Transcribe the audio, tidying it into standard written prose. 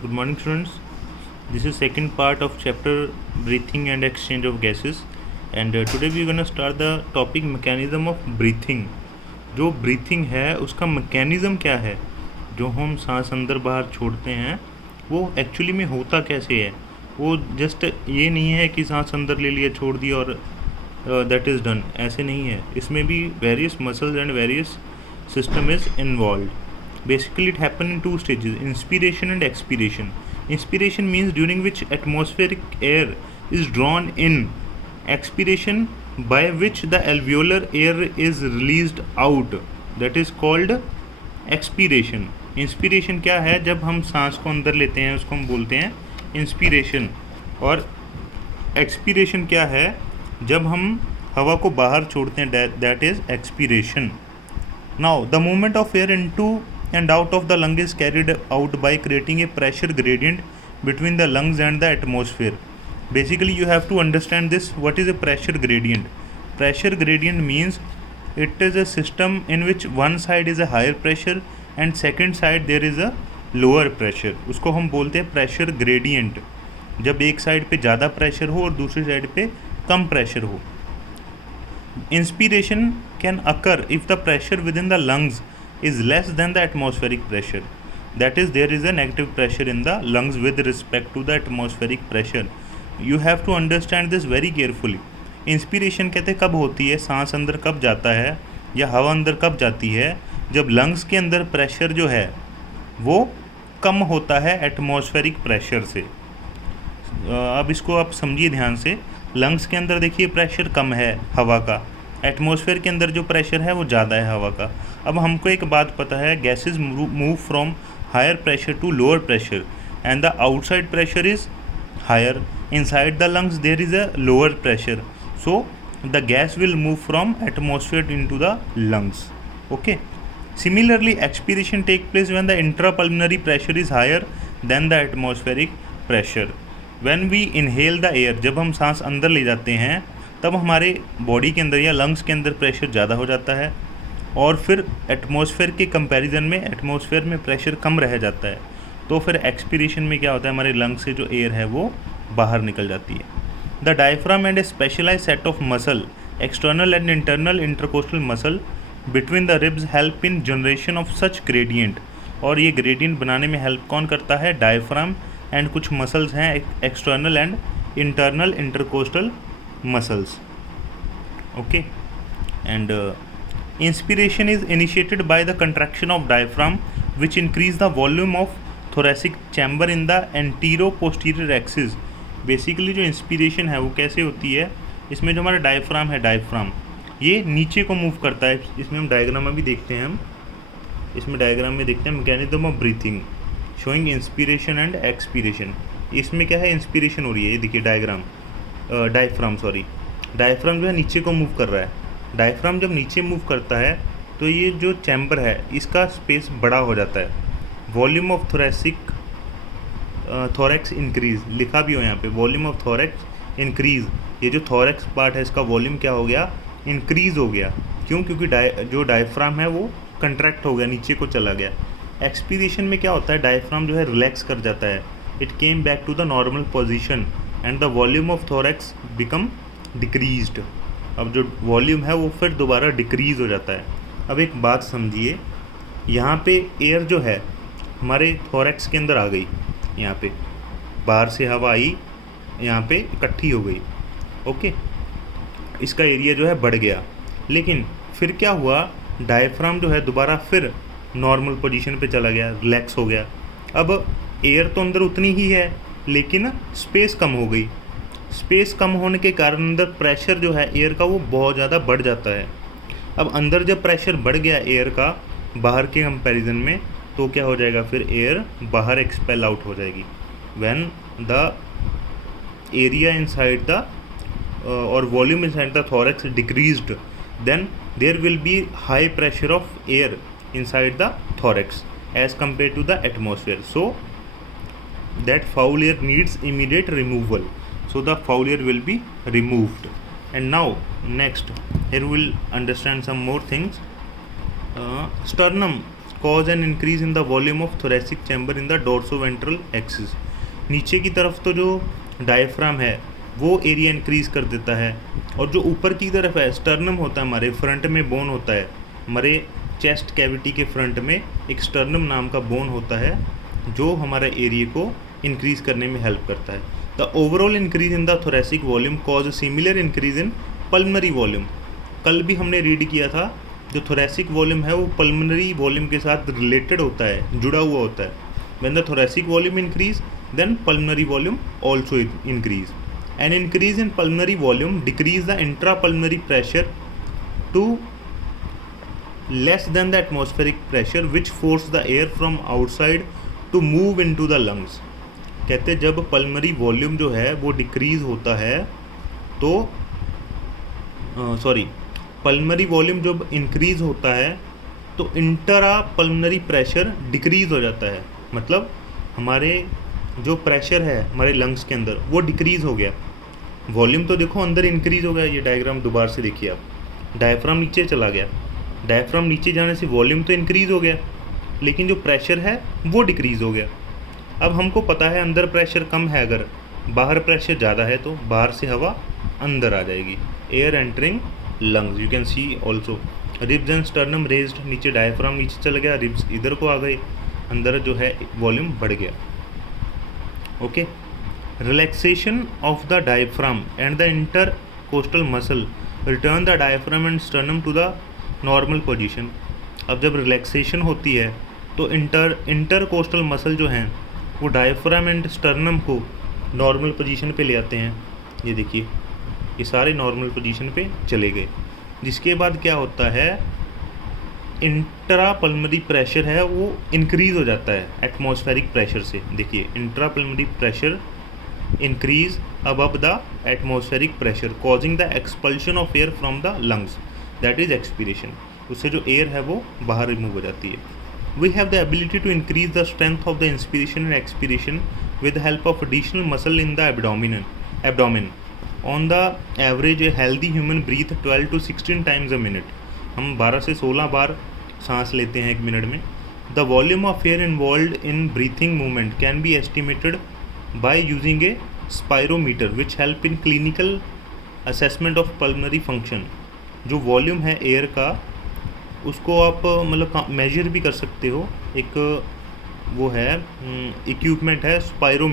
Good morning, students. This is second part of chapter breathing and exchange of gases, and today we are gonna start the topic mechanism of breathing. जो breathing है उसका mechanism क्या है, जो हम सांस अंदर बाहर छोड़ते हैं वो एक्चुअली में होता कैसे है. वो जस्ट ये नहीं है कि सांस अंदर ले लिया छोड़ दिया और दैट इज़ डन, ऐसे नहीं है. इसमें भी various muscles and various system is involved. Basically it happens in two stages, inspiration and expiration. Inspiration means during which atmospheric air is drawn in. Expiration by which the alveolar air is released out, that is called expiration. Inspiration क्या है, जब हम सांस को अंदर लेते हैं उसको हम बोलते हैं इंस्पिरेशन, और एक्सपीरेशन क्या है, जब हम हवा को बाहर छोड़ते हैं, that is expiration. Now, the movement of air into and out of the lung is carried out by creating a pressure gradient between the lungs and the atmosphere. Basically, you have to understand this. What is a pressure gradient? Pressure gradient means it is a system in which one side is a higher pressure and second side there is a lower pressure. उसको हम बोलते हैं pressure gradient. जब एक side पे ज़्यादा pressure हो और दूसरी साइड पे कम प्रेशर हो. Inspiration can occur if the pressure within the lungs is less than the atmospheric pressure. That is, there is a negative pressure in the lungs with respect to the atmospheric pressure. You have to understand this very carefully. Inspiration कहते कब होती है, सांस अंदर कब जाता है या हवा अंदर कब जाती है, जब लंग्स के अंदर प्रेशर जो है वो कम होता है एटमॉस्फेरिक प्रेशर से. अब इसको आप समझिए ध्यान से. लंग्स के अंदर देखिए प्रेशर कम है हवा का, एटमॉस्फेयर के अंदर जो प्रेशर है वो ज़्यादा है हवा का. अब हमको एक बात पता है, gases move from higher pressure to lower pressure and the outside pressure is higher. Inside the lungs there is a lower pressure, so the gas will move from atmosphere into the lungs. Okay. Similarly expiration take place when the intrapulmonary pressure is higher than the atmospheric pressure. When we inhale the air, जब हम सांस अंदर ले जाते हैं तब हमारे body के अंदर या लंग्स के अंदर प्रेशर ज़्यादा हो जाता है, और फिर एटमॉस्फेयर के कंपैरिजन में एटमॉस्फेयर में प्रेशर कम रह जाता है. तो फिर एक्सपीरेशन में क्या होता है, हमारे लंग्स से जो एयर है वो बाहर निकल जाती है. The diaphragm and a specialize set of muscle, external and internal intercostal muscle between the ribs help in generation of such gradient. और ये ग्रेडियंट बनाने में हेल्प कौन करता है, डायफ्राम एंड कुछ मसल्स हैं, external and internal intercostal muscles. Okay. And inspiration is initiated by the contraction of diaphragm, which increase the volume of thoracic chamber in the anterior-posterior axis. Basically जो inspiration है वो कैसे होती है, इसमें जो हमारा डायफ्राम है, डायफ्राम ये नीचे को मूव करता है. इसमें हम डायग्राम में भी देखते हैं, हम इसमें डायग्राम में देखते हैं mechanism of breathing showing inspiration and expiration. इसमें क्या है, इंस्पिरेशन हो रही है, ये देखिए डायग्राम, डायफ्राम जो है नीचे को मूव कर रहा है. डायफ्राम जब नीचे मूव करता है तो ये जो चैम्बर है इसका स्पेस बड़ा हो जाता है. वॉल्यूम ऑफ थोरैक्स इंक्रीज, लिखा भी हो यहाँ पे, वॉल्यूम ऑफ थोरैक्स इंक्रीज. ये जो थोरैक्स पार्ट है इसका वॉल्यूम क्या हो गया, इंक्रीज हो गया. क्यों, क्योंकि जो डायफ्राम है वो कंट्रैक्ट हो गया, नीचे को चला गया. एक्सपीरेशन में क्या होता है, डायफ्राम जो है रिलैक्स कर जाता है, it came back to the normal position and the volume of thorax become decreased. अब जो वॉल्यूम है वो फिर दोबारा डिक्रीज़ हो जाता है. अब एक बात समझिए, यहाँ पे एयर जो है हमारे थोरैक्स के अंदर आ गई, यहाँ पे बाहर से हवा आई, यहाँ पे इकट्ठी हो गई. ओके, इसका एरिया जो है बढ़ गया. लेकिन फिर क्या हुआ, डायफ्राम जो है दोबारा फिर नॉर्मल पोजीशन पे चला गया, रिलैक्स हो गया. अब एयर तो अंदर उतनी ही है लेकिन स्पेस कम हो गई. स्पेस कम होने के कारण अंदर प्रेशर जो है एयर का वो बहुत ज़्यादा बढ़ जाता है. अब अंदर जब प्रेशर बढ़ गया एयर का बाहर के कंपैरिजन में, तो क्या हो जाएगा, फिर एयर बाहर एक्सपेल आउट हो जाएगी. When the area inside the और volume inside the thorax decreased, then there will be high pressure of air inside the thorax as compared to the atmosphere. So that foul air needs immediate removal, so the foul air will be removed. And now next here we'll understand some more things. Sternum cause an increase in the volume of thoracic chamber in the dorsoventral axis. नीचे की तरफ तो जो diaphragm है वो area increase कर देता है, और जो ऊपर की तरफ है स्टर्नम होता है, हमारे फ्रंट में बोन होता है, हमारे चेस्ट कैविटी के फ्रंट में एक स्टर्नम नाम का बोन होता है जो हमारा एरिया को इंक्रीज़ करने में हेल्प करता है। The overall increase in the thoracic volume cause similar increase in pulmonary volume. कल भी हमने रीड किया था जो थोरेसिक वॉल्यूम है वो पल्मनरी वॉल्यूम के साथ रिलेटेड होता है, जुड़ा हुआ होता है। When the thoracic volume increase then pulmonary volume also increase. An increase in pulmonary volume decrease the intrapulmonary pressure to less than the atmospheric pressure which force the air from outside to move into the lungs। कहते हैं जब pulmonary volume जो है वो decrease होता है तो pulmonary volume जब इंक्रीज़ होता है तो इंट्रा पल्मनरी प्रेशर डिक्रीज़ हो जाता है। मतलब हमारे जो प्रेशर है हमारे लंग्स के अंदर वो डिक्रीज़ हो गया। वॉल्यूम तो देखो अंदर इंक्रीज़ हो गया, ये डायग्राम दोबारा से देखिए आप, डायफ्राम नीचे चला गया, डायफ्राम नीचे जाने से वॉल्यूम तो इंक्रीज़ हो गया लेकिन जो प्रेशर है वो डिक्रीज़ हो गया। अब हमको पता है अंदर प्रेशर कम है, अगर बाहर प्रेशर ज़्यादा है तो बाहर से हवा अंदर आ जाएगी, air entering lungs. You can see also ribs and sternum raised, नीचे डायफ्राम नीचे चला गया, रिब्स इधर को आ गए, अंदर जो है वॉल्यूम बढ़ गया। Okay, relaxation of the diaphragm and the intercostal muscle return the diaphragm and sternum to the normal position। अब जब रिलैक्सेशन होती है तो इंटरकोस्टल मसल जो हैं वो डायफ्राम एंड स्टर्नम को नॉर्मल पोजीशन पे ले आते हैं। ये देखिए ये सारे नॉर्मल पोजीशन पे चले गए, जिसके बाद क्या होता है इंट्रा पल्मनरी प्रेशर है वो इंक्रीज़ हो जाता है एटमॉस्फेरिक प्रेशर से। देखिए intra pulmonary pressure increase above the atmospheric pressure causing the expulsion of air from the lungs, that is expiration। उससे जो एयर है वो बाहर रिमूव हो जाती है। We have the ability to increase the strength of the inspiration and expiration with the help of additional muscle in the abdomen। On the average a healthy human breathe 12 to 16 times a minute। हम 12 से 16 बार सांस लेते हैं एक minute में। The volume of air involved in breathing movement can be estimated by using a spirometer which help in clinical assessment of pulmonary function। जो volume है air का उसको आप मतलब मेजर भी कर सकते हो, एक वो है इक्विपमेंट है स्पायरोमीटर।